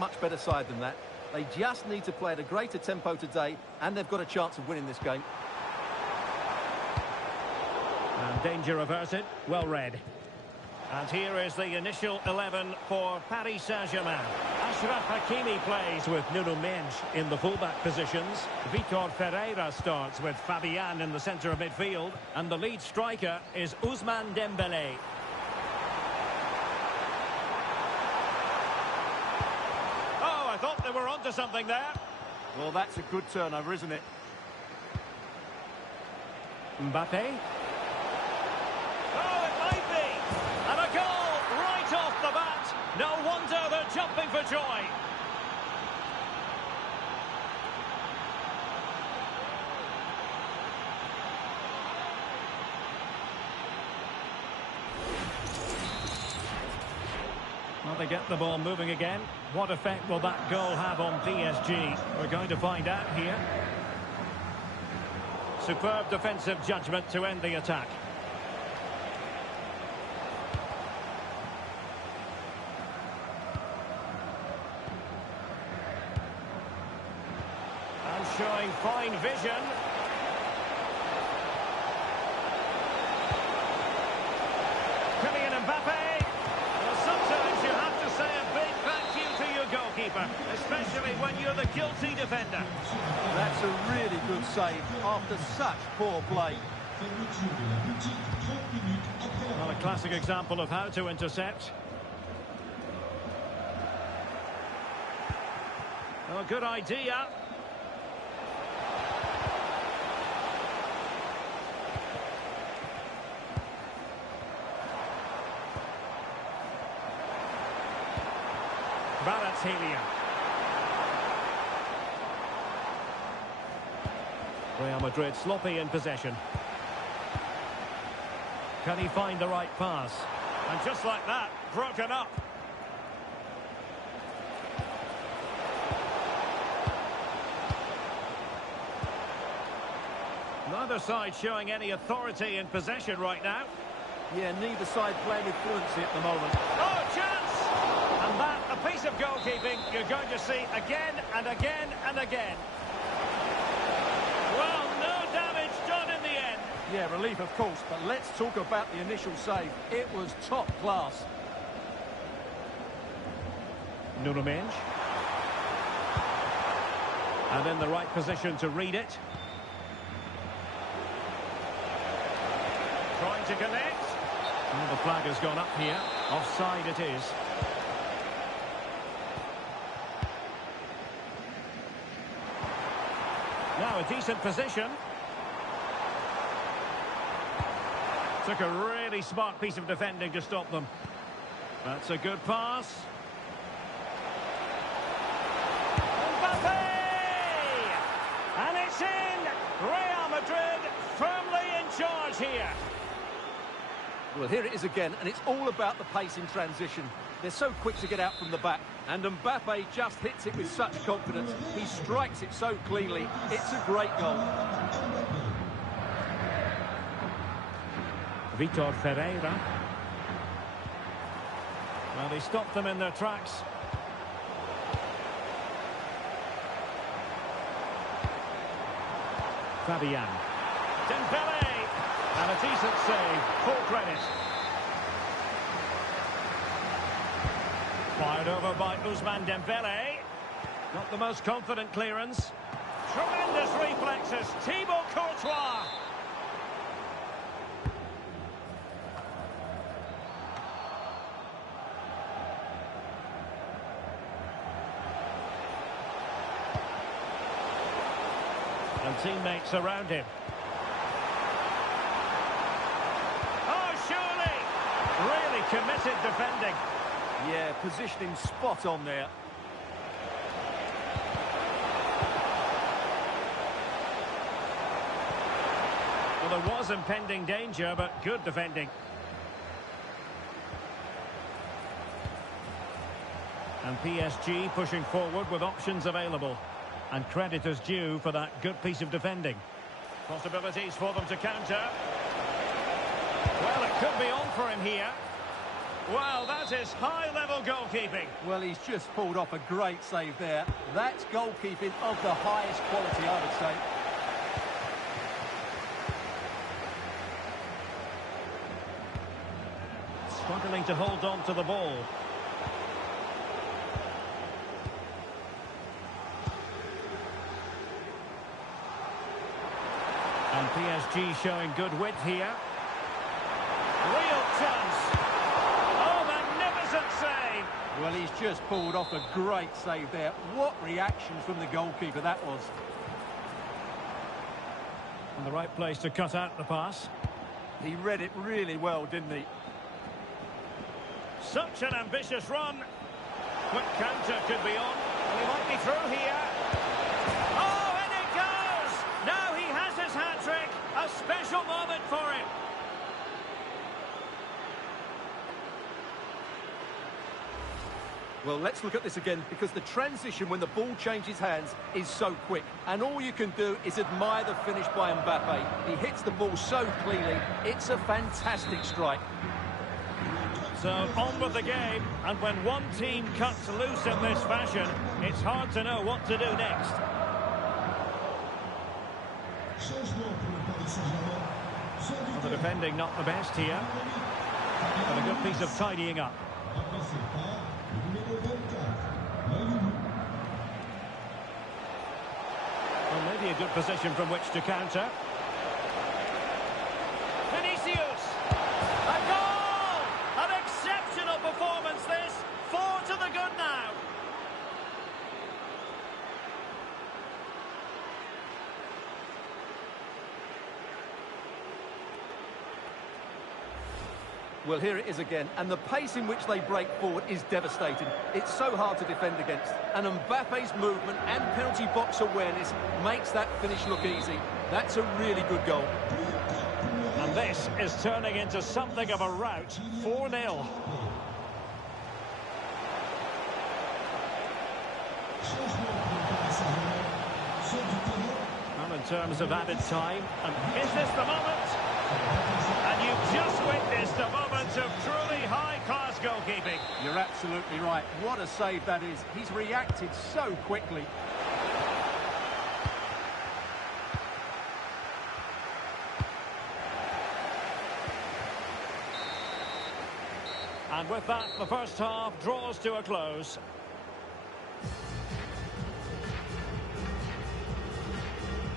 much better side than that. They just need to play at a greater tempo today, and they've got a chance of winning this game. And danger averted, well read. And here is the initial 11 for Paris Saint-Germain. Achraf Hakimi plays with Nuno Mendes in the fullback positions. Vitor Ferreira starts with Fabian in the centre of midfield. And the lead striker is Ousmane Dembélé. Oh, I thought they were onto something there. Well, that's a good turnover, isn't it? Mbappe. Oh, it might be. And a goal right off the bat. No wonder they're jumping for joy. Well, they get the ball moving again. What effect will that goal have on PSG? We're going to find out here. Superb defensive judgment to end the attack. And showing fine vision. Kylian Mbappe. Well, sometimes you have to say a big thank you to your goalkeeper, especially when you're the guilty defender. That's a really good save after such poor play. Well, a classic example of how to intercept. Oh, good idea. Kvaratskhelia. Real Madrid sloppy in possession. Can he find the right pass? And just like that, broken up. Neither side showing any authority in possession right now. Yeah, neither side playing with fluency at the moment. Oh, chance! And that, a piece of goalkeeping you're going to see again and again and again. Well, no damage done in the end. Yeah, relief of course, but let's talk about the initial save. It was top class. Nuno Mendes. And in the right position to read it. Trying to connect. Well, the flag has gone up here. Offside it is. Now a decent position. Took a really smart piece of defending to stop them. That's a good pass. Mbappe! And it's in! Real Madrid firmly in charge here. Well, here it is again, and it's all about the pace in transition. They're so quick to get out from the back, and Mbappe just hits it with such confidence. He strikes it so cleanly. It's a great goal. Vitor Ferreira. Well, they stopped them in their tracks. Fabian. Dembélé. And a decent save, full credit. Fired over by Ousmane Dembélé. Not the most confident clearance. Tremendous reflexes, Thibaut Courtois. And teammates around him. Really committed defending. Yeah, positioning spot on there. Well, there was impending danger, but good defending. And PSG pushing forward with options available. And credit is due for that good piece of defending. Possibilities for them to counter. Well, it could be on for him here. Well, that is high-level goalkeeping. Well, he's just pulled off a great save there. That's goalkeeping of the highest quality, I would say. Struggling to hold on to the ball. And PSG showing good width here. Real chance. Oh, magnificent save. Well, he's just pulled off a great save there. What reaction from the goalkeeper that was. In the right place to cut out the pass. He read it really well, didn't he? Such an ambitious run. Quick counter could be on. And he might be through here. Oh, and it goes! Now he has his hat-trick. A special moment for him. Well, let's look at this again, because the transition when the ball changes hands is so quick. And all you can do is admire the finish by Mbappe. He hits the ball so cleanly. It's a fantastic strike. So, on with the game. And when one team cuts loose in this fashion, it's hard to know what to do next. Well, the defending not the best here. But a good piece of tidying up. Well, maybe a good position from which to counter. Vinicius! A goal! An exceptional performance this. 4 to the good now. Well, here it is again, and the pace in which they break forward is devastating. It's so hard to defend against, and Mbappe's movement and penalty box awareness makes that finish look easy. That's a really good goal. And this is turning into something of a rout. 4-0. Well, in terms of added time, and is this the moment? And you've just witnessed a moment of truly high-class goalkeeping. You're absolutely right. What a save that is. He's reacted so quickly. And with that, the first half draws to a close.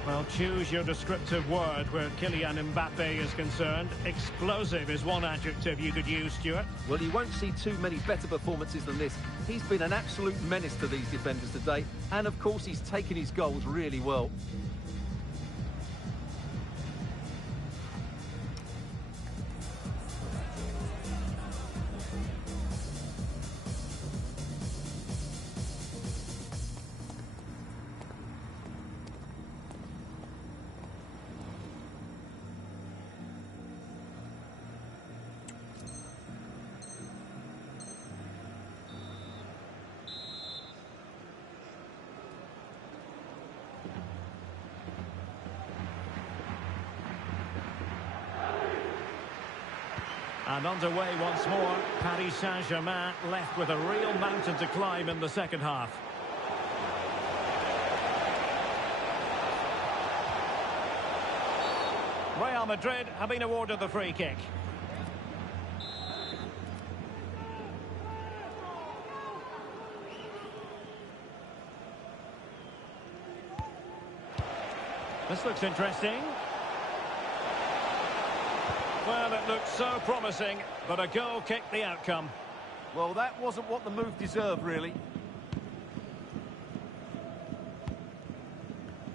Well, choose your descriptive word where Kylian Mbappe is concerned. Explosive is one adjective you could use, Stuart. Well, you won't see too many better performances than this. He's been an absolute menace to these defenders today. And, of course, he's taken his goals really well. And underway once more, Paris Saint-Germain left with a real mountain to climb in the second half. Real Madrid have been awarded the free kick. This looks interesting. Well, it looked so promising, but a goal kicked the outcome. Well, that wasn't what the move deserved, really.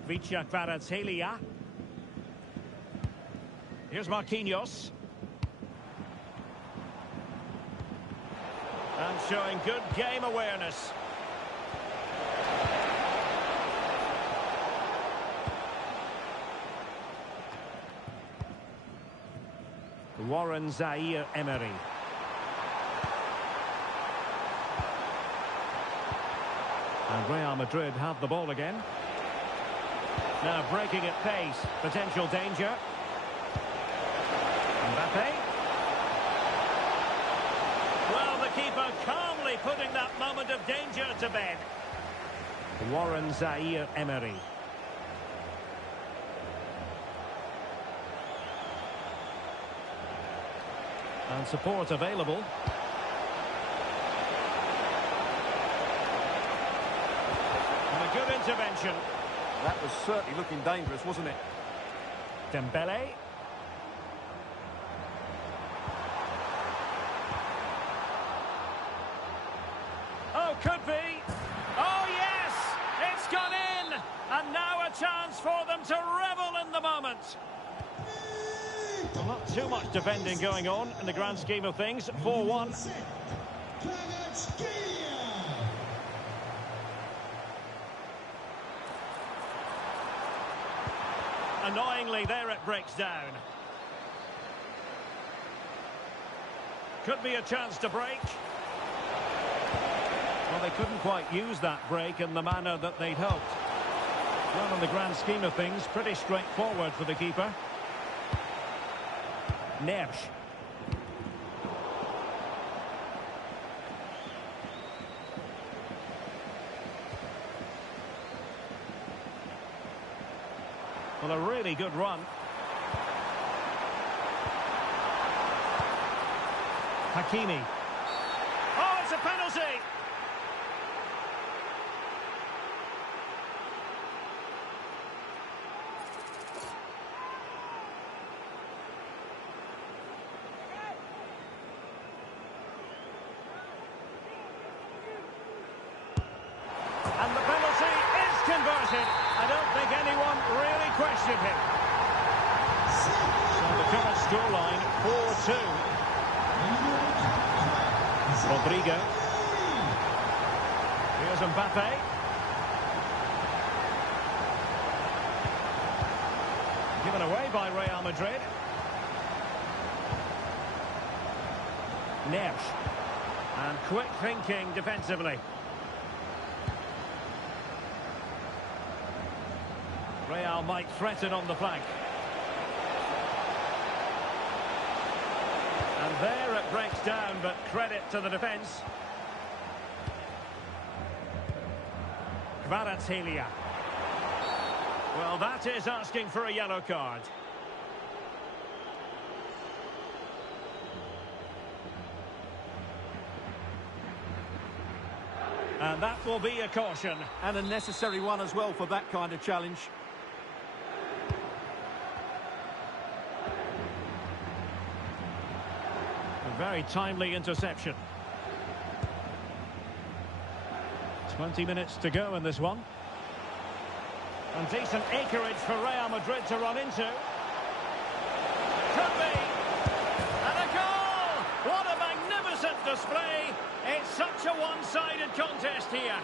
Vicha Kvaratskhelia. Here's Marquinhos. And showing good game awareness. Warren Zaire-Emery. And Real Madrid have the ball again. Now breaking at pace. Potential danger. Mbappe. goalkeeper calmly putting that moment of danger to bed. Warren Zaire-Emery. And support available. And a good intervention. That was certainly looking dangerous, wasn't it? Dembele. Oh, could be. Oh, yes! It's gone in! And now a chance for them to revel in the moment. Well, not too much defending going on in the grand scheme of things. 4-1. Annoyingly, there it breaks down. Could be a chance to break. Well, they couldn't quite use that break in the manner that they'd hoped. Well, in the grand scheme of things, pretty straightforward for the keeper. Neves. Well, a really good run. Hakimi. Oh, it's a penalty! And the penalty is converted. I don't think anyone really questioned him. So the current scoreline, 4-2. Rodrigo. Here's Mbappe. Given away by Real Madrid. Neves. And quick thinking defensively. Real might threaten on the flank. And there it breaks down, but credit to the defence. Kvaratskhelia. Well, that is asking for a yellow card. And that will be a caution. And a necessary one as well for that kind of challenge. A very timely interception. 20 minutes to go in this one. And decent acreage for Real Madrid to run into. Could be. And a goal! What a magnificent display. It's such a one-sided contest here.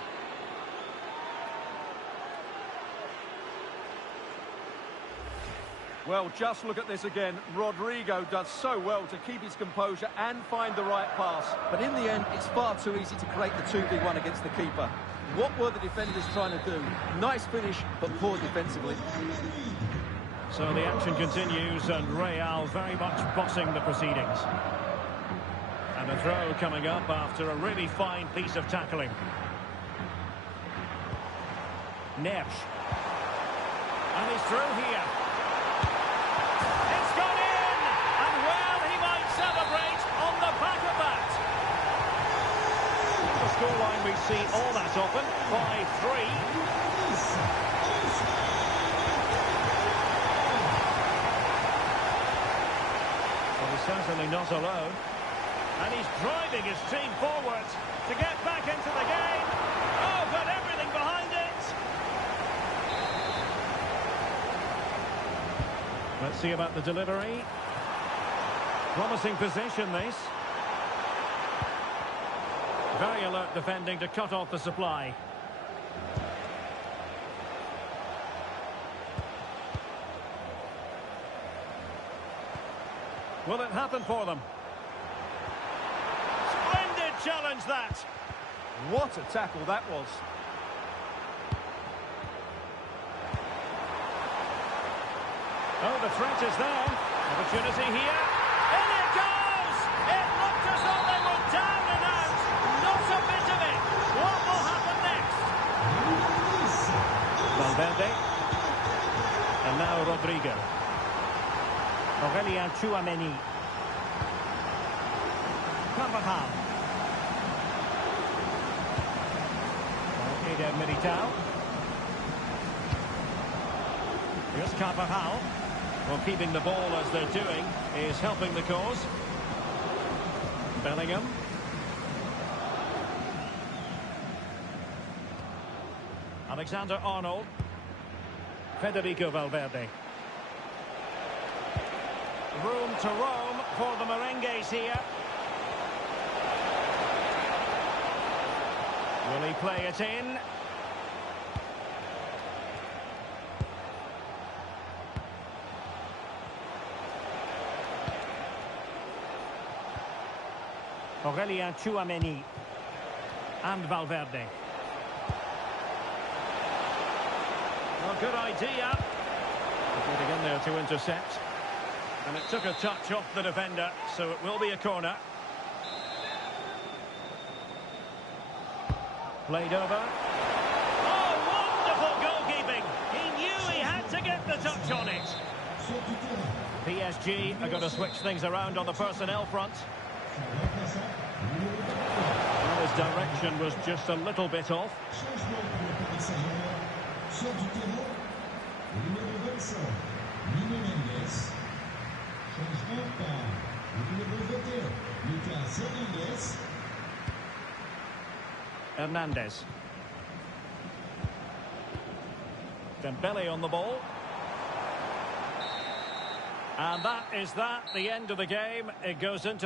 Well, just look at this again. Rodrigo does so well to keep his composure and find the right pass. But in the end, it's far too easy to create the 2v1 against the keeper. What were the defenders trying to do? Nice finish, but poor defensively. So the action continues, and Real very much bossing the proceedings. And a throw coming up after a really fine piece of tackling. Neves. And he's through here. It's gone in! And well, he might celebrate on the back of that. The scoreline we see all that often, 5-3. Well, he's certainly not alone. And he's driving his team forward to get back into the game. Oh, but everything behind it. Let's see about the delivery. Promising position, this. Very alert defending to cut off the supply. Will it happen for them? Challenge that. What a tackle that was. Oh, the threat is there. Opportunity here. In it goes! It looked as though they were down and out. Valverde. And now Rodrigo. Aurelien Tchouameni. Carvajal. Eder Militao. Here's Carvajal. Well, keeping the ball as they're doing is helping the cause. Bellingham. Alexander-Arnold. Federico Valverde. Room to roam for the merengues here. Will he play it in? Aurelien Tchouameni. And Valverde. Well, good idea. Getting in there to intercept. And it took a touch off the defender, so it will be a corner. Played over. Oh, wonderful goalkeeping! He knew he had to get the touch on it. PSG are going to switch things around on the personnel front. Well, his direction was just a little bit off. Hernandez. Dembele on the ball. And that is the end of the game. It goes into